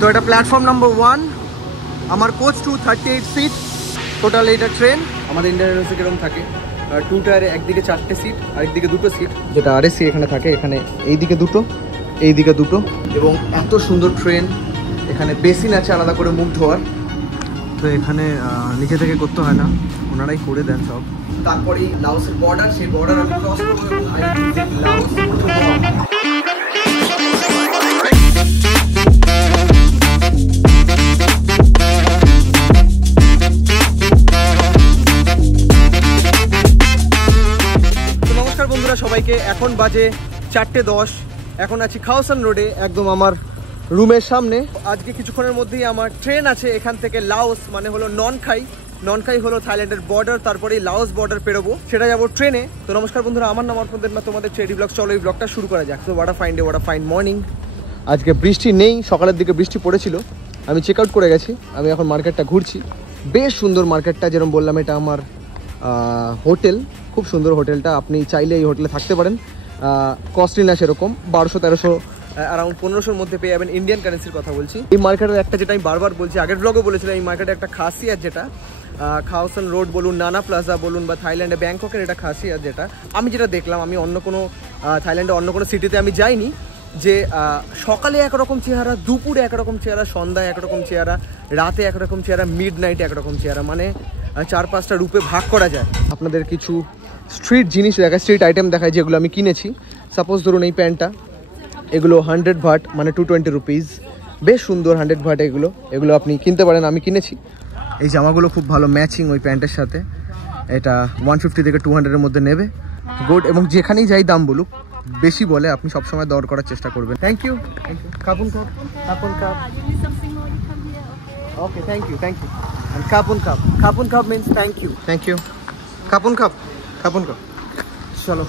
তো এটা platform number 1, আমার কোচ 238 সিট টোটাল। এটা ট্রেন আমাদের ইন্ডিয়ান এয়ারলাইন্সে কিরকম থাকে, 2 টায়ারে একদিকে 4টে সিট আর একদিকে 2টো সিট, যেটা আরএসসি এখানে থাকে। এখানে এইদিকে 2টো, এইদিকে 2টো, এবং এত সুন্দর ট্রেন। এখানে বেসিন আছে আলাদা করে মুখ ধোয়ার, তো এখানে নিজে থেকে করতে হয় না, ওনারাই করে দেন সব। তারপরেই লাওসের বর্ডার, সেই বর্ডার আমি ক্রস করবো এবং লাওস। নমস্কার বন্ধুরা সবাইকে, এখন বাজে 4:10। এখন আছি খাওসান রোডে, একদম আমার রুমের সামনে। আজকে কিছুক্ষণের মধ্যেই আমার ট্রেন আছে এখান থেকে লাওস, মানে হলো ননখাই হলো থাইল্যান্ডের বর্ডার, তারপরেই লাওস বর্ডার পেরোবো, সেটা যাবো ট্রেনে। তো নমস্কার বন্ধুরা, আমার নাম অর্পণদেব, তোমাদের ট্রেডি ব্লগ। চলো এই ব্লগটা শুরু করা যাক। তো what a fine day, what a fine morning. আজকে বৃষ্টি নেই, সকালের দিকে বৃষ্টি পড়েছিল, আমি চেক আউট করে গেছি। আমি এখন মার্কেটটা ঘুরছি, বেশ সুন্দর মার্কেটটা। যেরকম বললাম, এটা আমার হোটেল, খুব সুন্দর হোটেলটা। আপনি চাইলে এই হোটেলে থাকতে পারেন, কস্টলি না সেরকম, 1200-1300 অ্যারাউন্ড 1500-র মধ্যে পেয়ে যাবেন, ইন্ডিয়ান কারেন্সির কথা বলছি। এই মার্কেটের একটা, যেটা আমি বারবার বলছি, আগের ব্লগে বলেছিলাম, এই মার্কেটে একটা খাসিয়াত, যেটা খাওসান রোড বলুন, নানা প্লাজা বলুন, বা থাইল্যান্ডে ব্যাংককের এটা খাসিয়াত, যেটা আমি যেটা দেখলাম, আমি অন্য কোনো থাইল্যান্ডে অন্য কোনো সিটিতে আমি যাইনি, যে সকালে একরকম চেহারা, দুপুরে একরকম চেহারা, সন্ধ্যায় একরকম চেহারা, রাতে একরকম চেহারা, মিড নাইটে একরকম চেহারা, মানে 4-5টা রূপে ভাগ করা যায়। আপনাদের কিছু স্ট্রিট জিনিস দেখায়, স্ট্রিট আইটেম দেখায়, যেগুলো আমি কিনেছি। সাপোজ ধরুন এই প্যান্টটা, এগুলো 100 বাট, মানে 220 রুপিস, বেশ সুন্দর 100 বাট। এগুলো আপনি কিনতে পারেন, আমি কিনেছি। এই জামাগুলো খুব ভালো ম্যাচিং ওই প্যান্টের সাথে। এটা 150 থেকে 200-এর মধ্যে নেবে, গুড। এবং যেখানেই যাই দাম বলুক, বেশি বলে আপনি সবসময় দর করার চেষ্টা করবেন। Thank you. কাপুন কাপ। Okay, thank you. And কাপুন কাপ means thank you. কাপুন কাপ। চলো,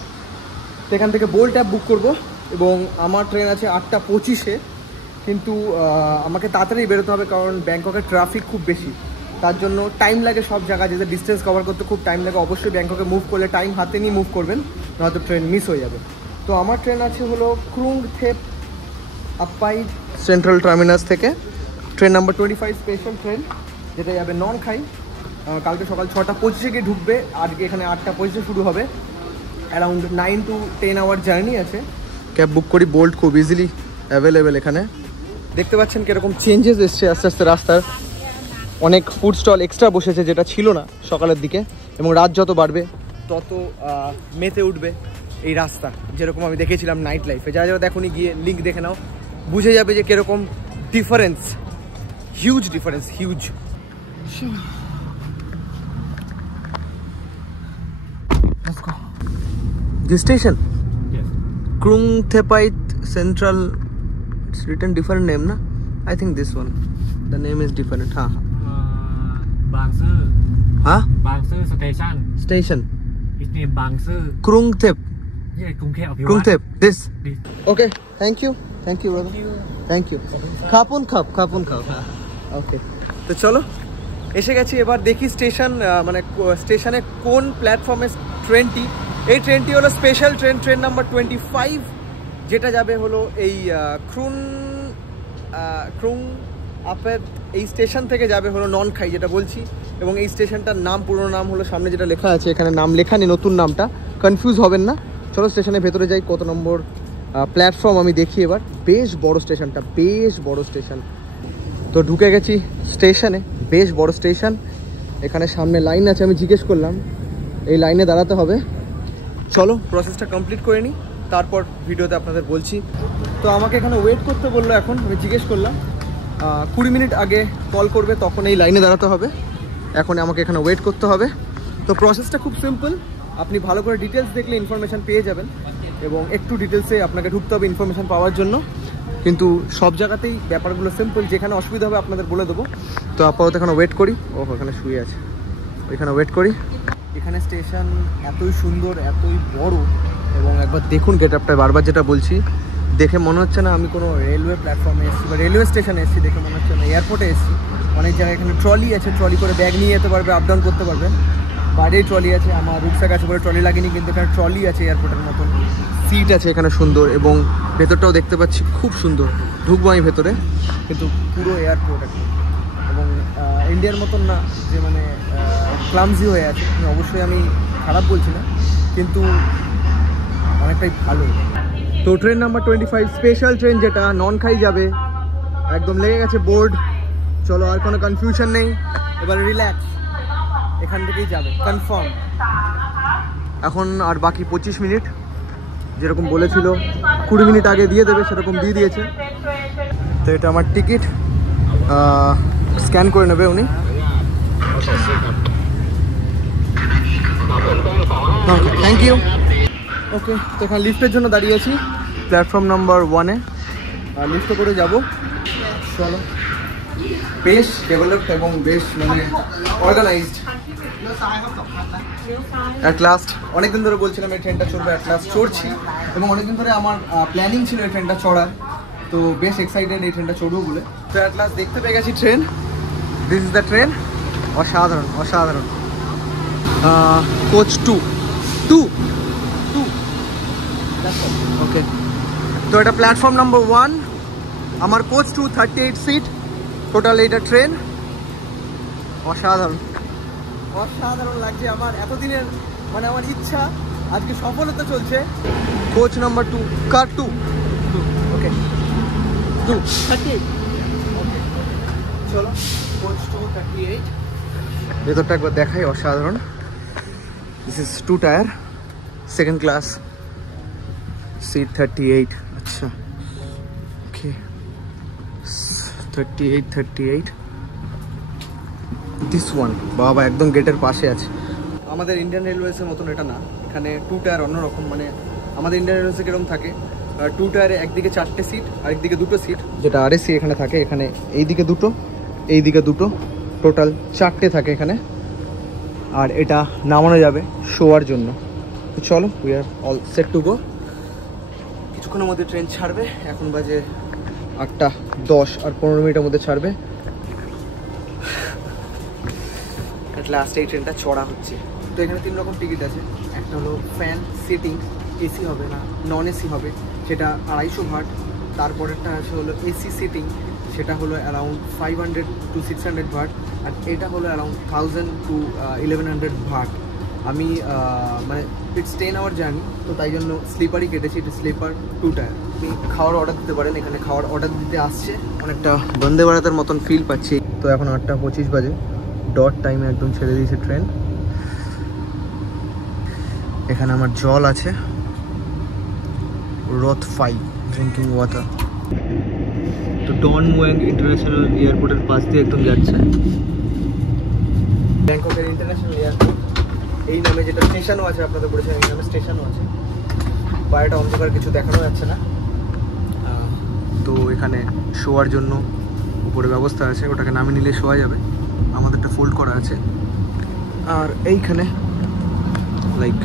তো এখান থেকে বোল্ট অ্যাপ বুক করবো, এবং আমার ট্রেন আছে 8:25-এ। কিন্তু আমাকে তাড়াতাড়ি বেরোতে হবে, কারণ ব্যাংককের ট্রাফিক খুব বেশি, তার জন্য টাইম লাগে। সব জায়গায় যেতে ডিস্টেন্স কভার করতে খুব টাইম লাগে। অবশ্যই ব্যাংককে মুভ করলে টাইম হাতে নিয়ে মুভ করবেন, নয়তো ট্রেন মিস হয়ে যাবে। তো আমার ট্রেন আছে হলো ক্রুং থেপ আপ্পাই সেন্ট্রাল টার্মিনাস থেকে, ট্রেন নাম্বার 25 স্পেশাল ট্রেন, যেটা যাবে ননখাই। কালকে সকাল 6:25-এ গিয়ে ঢুকবে, আজকে এখানে 8:25-এ শুরু হবে। অ্যারাউন্ড 9 to 10 আওয়ার জার্নি আছে। ক্যাব বুক করি, বোল্ট খুব ইজিলি অ্যাভেলেবেল এখানে। দেখতে পাচ্ছেন কীরকম চেঞ্জেস এসছে আস্তে আস্তে রাস্তার। অনেক ফুড স্টল এক্সট্রা বসেছে, যেটা ছিল না সকালের দিকে, এবং রাত যত বাড়বে তত মেতে উঠবে এই রাস্তা। যেরকম আমি দেখেছিলাম নাইট লাইফে, যারা দেখুনি গিয়ে লিঙ্ক দেখে নাও, বুঝে যাবে যে কীরকম difference, huge difference, huge. This station? Yes. Krung Thepait Central. It's written different name, na? I think this one. The name is different. Ha. Bang Sư. Huh? Bang Sư station. Station. It's named Bang Sư. Krung Thep. Yeah, Krung Thep. Krung Thep. This. This. Okay. Thank you, brother. Thank you. Kapun Kap. Okay. তো চলো, এসে গেছি। এবার দেখি station, মানে স্টেশনে কোন প্ল্যাটফর্মে ট্রেনটি। এই ট্রেনটি হলো স্পেশাল ট্রেন নাম্বার 25, যেটা যাবে হলো এই ক্রুং আপেত। এই স্টেশন থেকে যাবে হলো ননখাই, যেটা বলছি। এবং এই স্টেশনটার নাম, পুরো নাম হলো সামনে যেটা লেখা আছে, এখানে নাম লেখা নেই, নতুন নামটা, কনফিউজ হবেন না। চলো স্টেশনের ভেতরে যাই, কত নম্বর প্ল্যাটফর্ম আমি দেখি এবার। বেশ বড় স্টেশনটা, বেশ বড় স্টেশন। তো ঢুকে গেছি স্টেশনে, বেশ বড় স্টেশন। এখানে সামনে লাইন আছে, আমি জিজ্ঞেস করলাম, এই লাইনে দাঁড়াতে হবে। চলো প্রসেসটা কমপ্লিট করে নিই, তারপর ভিডিওতে আপনাদের বলছি। তো আমাকে এখানে ওয়েট করতে বললো। এখন আমি জিজ্ঞেস করলাম 20 মিনিট আগে কল করবে, তখন এই লাইনে দাঁড়াতে হবে। এখন আমাকে এখানে ওয়েট করতে হবে। তো প্রসেসটা খুব সিম্পল, আপনি ভালো করে ডিটেলস দেখলে ইনফরমেশান পেয়ে যাবেন, এবং একটু ডিটেলসে আপনাকে ঢুকতে হবে ইনফরমেশান পাওয়ার জন্য। কিন্তু সব জায়গাতেই ব্যাপারগুলো সিম্পল, যেখানে অসুবিধা হবে আপনাদের বলে দেবো। তো আপাতত এখানে ওয়েট করি। ওখানে শুয়ে আছে, ওইখানে ওয়েট করি। এখানে স্টেশন এতই সুন্দর, এতই বড়, এবং একবার দেখুন গেট আপটা। বারবার যেটা বলছি, দেখে মনে হচ্ছে না আমি কোনো রেলওয়ে প্ল্যাটফর্মে এসেছি বা রেলওয়ে স্টেশনে এসেছি, দেখে মনে হচ্ছে না এয়ারপোর্টে এসেছি। অনেক জায়গায় এখানে ট্রলি আছে, ট্রলি করে ব্যাগ নিয়ে যেতে পারবে, আপ ডাউন করতে পারবেন। বাইরেই ট্রলি আছে, আমার রুকস্যাক আছে বলে ট্রলি লাগেনি, কিন্তু এখানে ট্রলি আছে এয়ারপোর্টের মতন। সিট আছে এখানে সুন্দর, এবং ভেতরটাও দেখতে পাচ্ছি খুব সুন্দর। ঢুকবো আমি ভেতরে, কিন্তু পুরো এয়ারপোর্ট একদম, এবং ইন্ডিয়ার মতন না যে মানে ক্লামজি হয়ে আছে। অবশ্যই আমি খারাপ বলছি না, কিন্তু অনেকটাই ভালো। তো ট্রেন নাম্বার 25 স্পেশাল ট্রেন, যেটা নন খাই যাবে, একদম লেগে গেছে বোর্ড। চলো, আর কোনো কনফিউশন নেই, এবার রিল্যাক্স, এখান থেকেই যাবে কনফার্ম। এখন আর বাকি 25 মিনিট, যেরকম বলেছিল 20 মিনিট আগে দিয়ে দেবে, সেরকম দিয়ে দিয়েছে। তো এটা আমার টিকিট, স্ক্যান করে নেবে উনি। ওকে, থ্যাংক ইউ। ওকে, তো এখানে লিফটের জন্য দাঁড়িয়েছি প্ল্যাটফর্ম নাম্বার 1-এ, লিফটে করে যাব। চলো, বেশ ডেভেলপড এবং বেশ মানে অর্গানাইজড। অ্যাট লাস্ট, অনেকদিন ধরে বলছিলাম এই ট্রেনটা চড়বে, অ্যাট লাস্ট চড়ছি, এবং অনেকদিন ধরে আমার প্ল্যানিং ছিল এই ট্রেনটা চড়ার। তো বেশ এক্সাইটেড এই ট্রেনটা চড়বো বলে। তো অ্যাট লাস্ট দেখতে পেয়ে গেছি train. This is the train. অসাধারণ অসাধারণ। কোচ 2 ওকে। তো এটা প্ল্যাটফর্ম নাম্বার 1, আমার কোচ 2, 38 সিট টোটাল এইটা ট্রেন। অসাধারণ অসাধারণ লাগছে আমার, এতদিনের মানে আমার ইচ্ছা আজকে সফল হতে চলছে। কোচ নাম্বার 2, কার 2 ওকে 238 ওকে। চলো, কোচ 238 ভেতরটা একবার দেখাই, অসাধারণ। This is 2 tier, second class, seat 38। আচ্ছা, ওকে, 38 দিস ওয়ান। বাবা, একদম গেটের পাশে আছে। আমাদের ইন্ডিয়ান রেলওয়েজের মতন এটা না, এখানে 2 টায়ার অন্যরকম। মানে আমাদের ইন্ডিয়ান রেলওয়েজে কিরকম থাকে, 2 টায়ারে একদিকে 4টে সিট, আরেকদিকে 2টো সিট, যেটা আরএসি এখানে থাকে। এখানে এইদিকে 2টো, এইদিকে 2টো, টোটাল 4টে থাকে এখানে। আর এটা নামানো যাবে শোয়ার জন্য। তো চলো, we are all set to go. কিছুক্ষণের মধ্যে ট্রেন ছাড়বে, এখন বাজে 8:10, আর 15 মিনিটের মধ্যে ছাড়বে। অ্যাট লাস্ট এই ট্রেনটা চড়া হচ্ছে। তো এখানে 3 রকম টিকিট আছে। একটা হলো ফ্যান সিটিং, এসি হবে না, নন এসি হবে, সেটা 250 ভাট। তারপরেরটা আছে হলো এসি সিটিং, সেটা হলো অ্যারাউন্ড 500 to 600 ভাট। আর এটা হলো অ্যারাউন্ড 1000 to 1100 ভাট। আমি মানে ইটস 10 আওয়ার জার্নি, তো তাই জন্য স্লিপারই কেটেছি। এটা স্লিপার 2 টায়ার। আপনি খাওয়ার অর্ডার দিতে পারেন, এখানে খাওয়ার অর্ডার দিতে আসছে। অনেকটা বন্দে ভারতের মতন ফিল পাচ্ছি। তো এখন 8:25 বাজে, ডট টাইমে একদম ছেড়ে দিয়েছে ট্রেন। এখানে আমার জল আছে, রথ 5 ড্রিঙ্কিং ওয়াটার। তো ডন মুয়াং ইন্টারন্যাশনাল এয়ারপোর্টের পাশ দিয়ে একদম যাচ্ছে। ব্যাংককের ইন্টারন্যাশনাল এয়ারপোর্ট এই নামে, যেটা স্টেশনও আছে, আপনাদের বলেছেন এই নামে স্টেশনও আছে। বাইরেটা অন্ধকার, কিছু দেখানো যাচ্ছে না। তো এখানে শোয়ার জন্য উপরে ব্যবস্থা আছে, ওটাকে নামিয়ে নিলে শোয়া যাবে। আমাদেরটা ফোল্ড করা আছে। আর এইখানে লাইক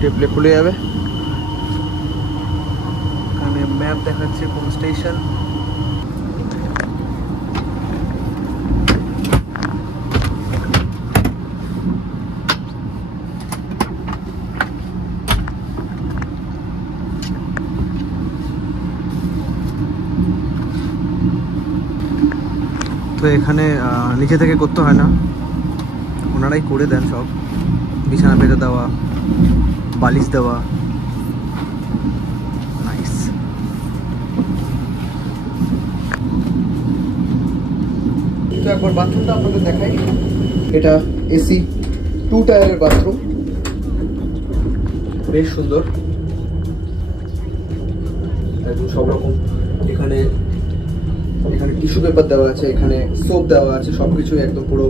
টেপলে খুলে যাবে। এখানে ম্যাপ দেখাচ্ছে কোন স্টেশন। তো এখানে নিচে থেকে করতে হয় না, ওনারাই করে দেন সব। বিছানা পেতে দেওয়া, বালিশ দেওয়া, নাইস। তো একবার বাথরুমটা আপনাদের দেখাই। এটা এসি 2 টায়ারের বাথরুম, বেশ সুন্দর, একদম সব রকম। এখানে টিস্যু পেপার দেওয়া আছে, এখানে সোপ দেওয়া আছে, সবকিছু একদম পুরো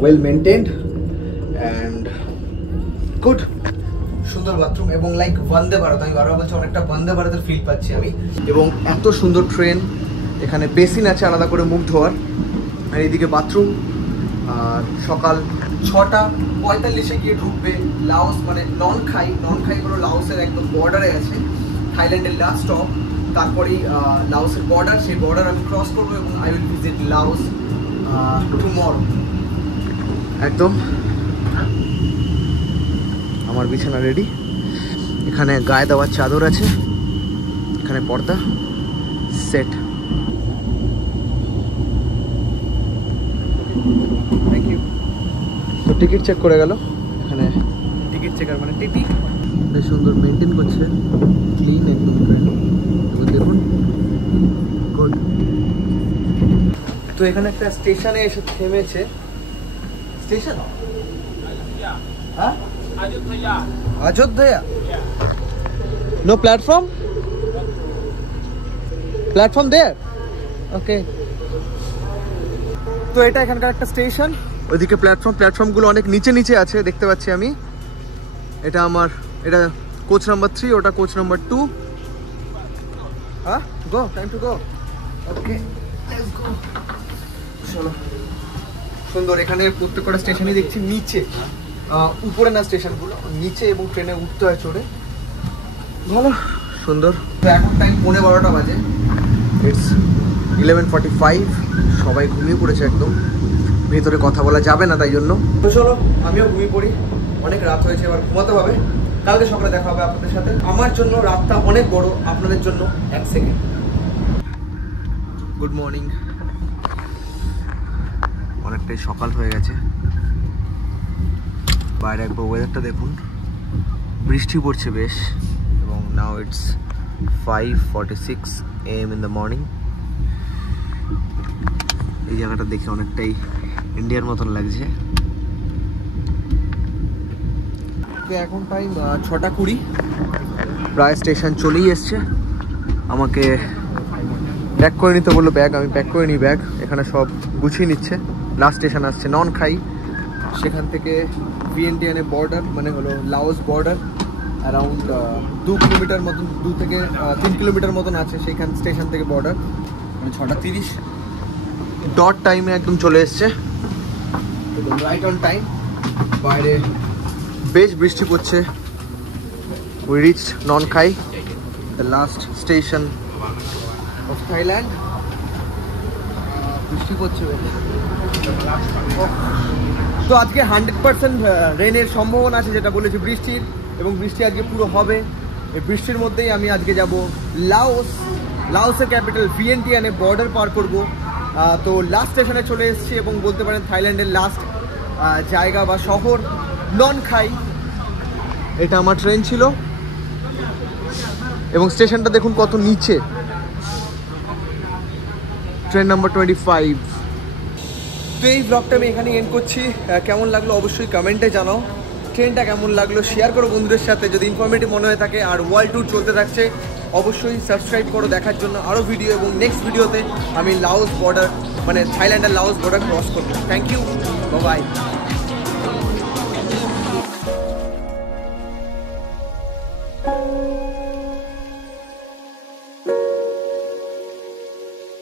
ওয়েল মেনটেন্ড অ্যান্ড গুড, সুন্দর বাথরুম। এবং লাইক বন্দে ভারত, আমি বারবার বলছি, অনেকটা বন্দে ভারতের ফিল পাচ্ছি আমি। এবং এত সুন্দর ট্রেন, এখানে বেসিন আছে আলাদা করে মুখ ধোয়ার, আর এইদিকে বাথরুম। আর সকাল 6:45 গিয়ে ঢুকবে লাওস, মানে নন খাই হলো লাওসের একদম বর্ডারে আছে, থাইল্যান্ডের লাস্ট স্টপ। তারপরেই লাওসের বর্ডার, সেই বর্ডার আমি ক্রস করবো এবং I will visit Laos tomorrow. একদম আমার বিছানা রেডি, এখানে গায়ে দেওয়ার চাদর আছে, এখানে পর্দা সেট। Thank you. তো টিকিট চেক করে গেল, এখানে টিকিট চেকার মানে টিটি বেশ সুন্দর মেনটেন করছে, ক্লিন একদম ট্রেন। দেখুন গুড। তো এখানে একটা স্টেশনে এসে থেমেছে। স্টেশন হ্যাঁ অযোধ্যা। নো প্ল্যাটফর্ম, প্ল্যাটফর্ম দেয়ার। ওকে, তো এটা এখানকার একটা স্টেশন। ওইদিকে প্ল্যাটফর্মগুলো অনেক নিচে নিচে আছে দেখতে পাচ্ছি আমি। এটা কোচ নাম্বার 3, ওটা কোচ নাম্বার 2। হ্যাঁ go, time to go. Okay let's go. চলো, সুন্দর। এখানে প্রত্যেকটা স্টেশনে দেখছি নিচে, উপরে না স্টেশনগুলো নিচে, এবং ট্রেনে উঠতে হয় চড়ে। ভালো সুন্দর। তো এখন টাইম 11:15 বাজে। ইটস 11:45। সবাই ঘুমিয়ে পড়েছে একদম, ভেতরে কথা বলা যাবে না তাই জন্য। তো চলো আমিও ঘুমিয়ে পড়ি, অনেক রাত হয়েছে, এবার ঘুমাতে হবে। কালকে সকালে দেখা হবে আপনাদের সাথে। আমার জন্য রাতটা অনেক বড়, আপনাদের জন্য 1 সেকেন্ড। Good morning. অনেকটাই সকাল হয়ে গেছে, বাইরে একবার ওয়েদারটা দেখুন, বৃষ্টি পড়ছে বেশ। এবং now it's 5:46 AM in the morning. এই জায়গাটা দেখে অনেকটাই ইন্ডিয়ার মতন লাগছে। এখন টাইম 6:20, প্রায় স্টেশন চলেই এসছে। আমাকে প্যাক করে নিতে বললো ব্যাগ, আমি প্যাক করে নিই ব্যাগ। এখানে সব গুছিয়ে নিচ্ছে। লাস্ট স্টেশন আসছে ননখাই, সেখান থেকে ভিয়েন্টিয়ানে বর্ডার, মানে হলো লাওস বর্ডার। অ্যারাউন্ড 2 কিলোমিটার মতন, 2 থেকে 3 কিলোমিটার মতন আছে সেইখান স্টেশন থেকে বর্ডার। মানে 6:30 ডট টাইমে একদম চলে এসছে, একদম রাইট অন টাইম। বাইরে বেশ বৃষ্টি পড়ছে। We reached Nong Khai, the last station of Thailand. বৃষ্টি পড়ছে। তো আজকে 100% রেনের সম্ভাবনা আছে, যেটা বলেছে বৃষ্টির, এবং বৃষ্টি আজকে পুরো হবে। এই বৃষ্টির মধ্যেই আমি আজকে যাব লাওসের ক্যাপিটাল ভিয়েন্টিয়ানে, বর্ডার পার করব। তো লাস্ট স্টেশনে চলে এসেছি, এবং বলতে পারেন থাইল্যান্ডের লাস্ট জায়গা বা শহর ননখাই। এটা আমার ট্রেন ছিল, এবং স্টেশনটা দেখুন কত নিচে। Train number 25। তো এই ব্লগটা আমি এখানে এন্ড করছি। কেমন লাগলো অবশ্যই কমেন্টে জানাও। ট্রেনটা কেমন লাগলো শেয়ার করো বন্ধুদের সাথে যদি ইনফরমেটিভ মনে হয়ে থাকে। আর ওয়ার্ল্ড ট্যুর চলতে থাকছে, অবশ্যই সাবস্ক্রাইব করো দেখার জন্য আরও ভিডিও। এবং নেক্সট ভিডিওতে আমি লাওস বর্ডার, মানে থাইল্যান্ড আর লাওস বর্ডার ক্রস করবো। Thank you, by.